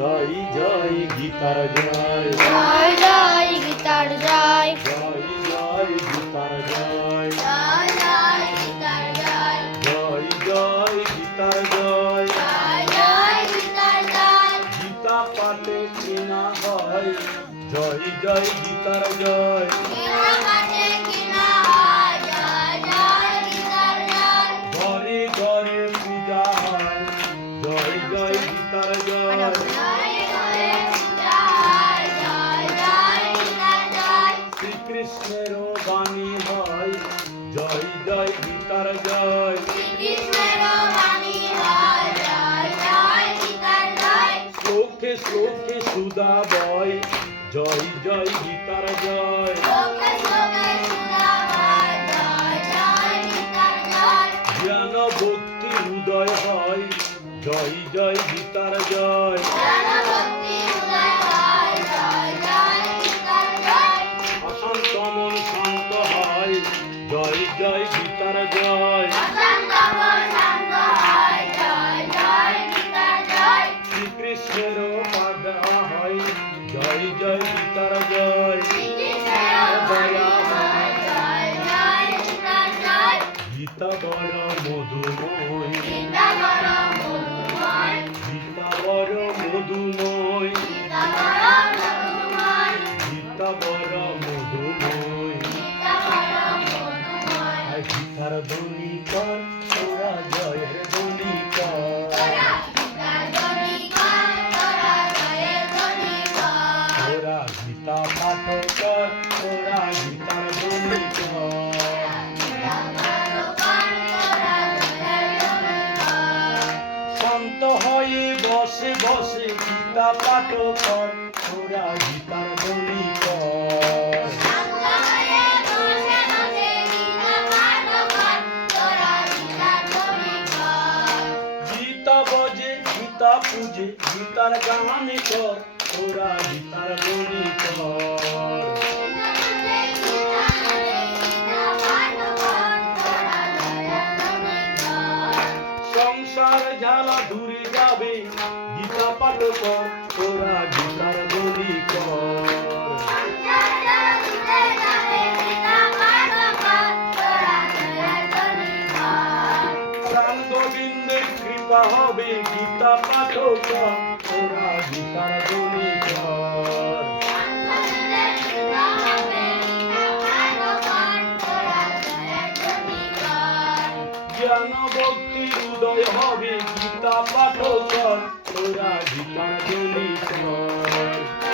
জয় জয় গীতার জয়, জয় জয় গীতার জয়, জয় জয় গীতার জয়, জয় জয় গীতার জয়, জয় জয় গীতার জয়। জয় জয় গীতার জয়, গীতা পাঠে কিনা হয়, জয় জয় গীতার জয়। গীতা পাঠে কিনা হয়, জয় জয় গীতার জয়, ঘরে ঘরে পূজা হয়, জয় জয় গীতার জয়। জয় জয় পূজা হয়, জয় জয় গীতার জয়, শ্রীকৃষ্ণের বাণী হয়, জয় জয় গীতার জয়। শ্রীকৃষ্ণের বাণী হয়, জয় জয় গীতার জয়, শ্লোকে শ্লোকে সুধা বয়, জয় জয় গীতার জয়। শ্লোকে শ্লোকে সুধা হয়, জয় জয় গীতার জয়, জ্ঞান ভক্তি হৃদয় হয়, জয় জয় গীতার জয়। জ্ঞান ভক্তি উদয় হয়, জয় জয় গীতার জয়, অশান্ত মন শান্ত হয়, জয় জয় গীতার জয়। অশান্ত মন শান্ত হয়, জয় জয় গীতার জয়, শ্রীকৃষ্ণের পাদ হয়, জয় জয় গীতার জয়। শ্রীকৃষ্ণের দয়া হয়, জয় জয় গীতার জয়, গীতা বড় মধুময়, গীতা বড় মধুময়, গীতা বড় মধুময়, গীতা বড় মধুময়, গীতা বড় মধুময়। গীতা বড় মধুময়, আর গীতার ধ্বনি কর, তোরা জয়ের ধ্বনি কর। তোরা গীতার ধ্বনি কর, তোরা জয়ের ধ্বনি কর, তোরা গীতা পাঠ কর, তোরা গীতার ধ্বনি কর। তোরা ভালো কর, তোরা জয়ের ধ্বনি কর, শান্ত হয়ে বসে বসে গীতা পাঠ কর, তোরা গীতার ধ্বনি কর। শান্ত হয়ে বসে বসে গীতা পাঠ কর, তোরা গীতার ধ্বনি কর, গীতা বজে গীতা পূজে গীতার গান কর, তোরা গীতার ধ্বনি কর। সংসার জ্বালা দূরে যাবে, গীতা পাঠ কর, তোরা গীতার ধ্বনি কর। প্রাণ গোবিন্দের কৃপা হবে, গীতা পাঠ কর, তোরা গীতার ধ্বনি কর। জ্ঞান ভক্তি হৃদয় হবে, গীতা পাঠ কর, তোরা গীতার ধ্বনি কর।